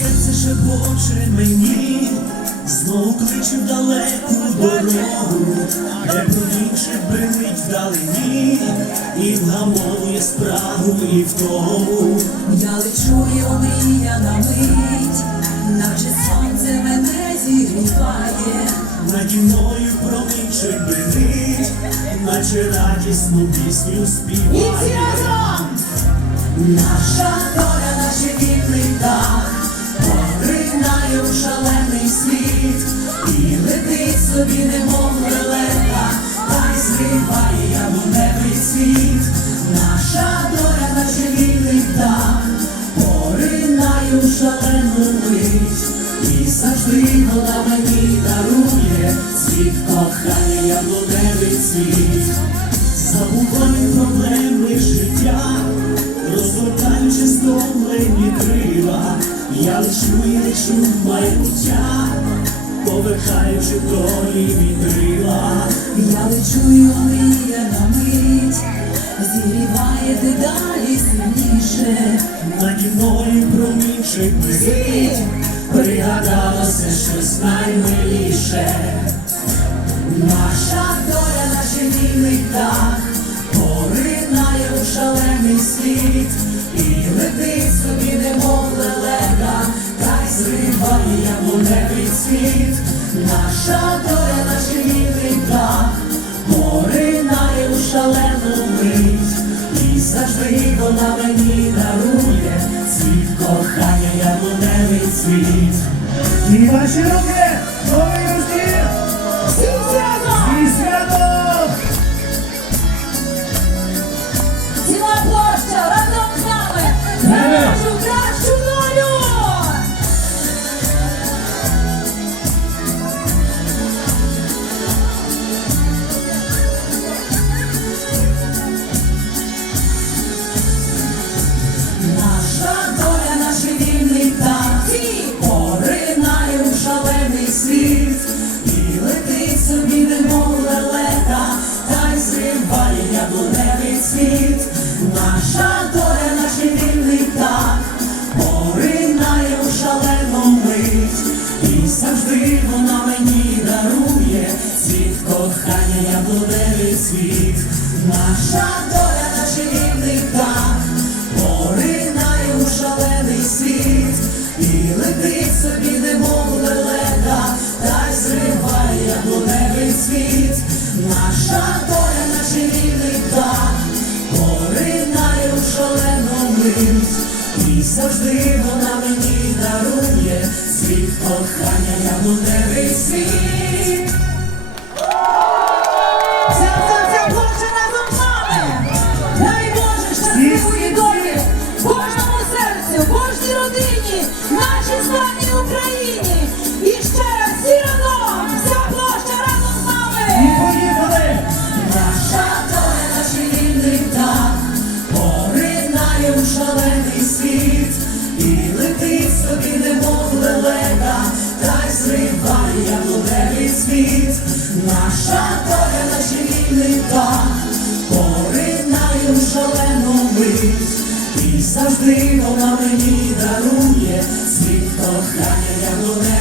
серце шепоче мені, знову кличу далеку дорогу, де промінчик бринить вдалині, і вгамовує спрагу, і в тому. Я лечу і омрія на мить, наче сонце мене зігріває, наді мною промінчик бринить, наче радісну пісню співає. Наша доля, наші вітри та у шалений світ, і летить собі, немов лелека, та й зриває яблуневий світ. Наша доля, наче вільний птах, поринаю шалену мить, і завжди вона мені я лечу і лечу в майбуття, поверхаючи долі вітрила. Я лечу і омріяна мить, зігріває дедалі сильніше. Наді мною промінчик брить, пригадалося щось наймиліше. Наша доля, наче вільний дах, поринає у шалений світ, і летить собі, світ. Наша доля, наш вільний дах, поринає у шалену мить, і завжди вона мені дарує світ кохання, яблуневий світ. І ваші руки, світ. Наша доля, наш вільний птах поринає у шалений світ і летить собі, немов лелека, та й зриває яблуневий світ. Наша доля, наш вільний птах, поринає у шалену мить, і завжди вона мені дарує світ кохання, яблуневий світ. Наша доля, наш вільний птах, поринаєм шалену мить, і завжди вона мені дарує. Світ кохання, яблуневий світ.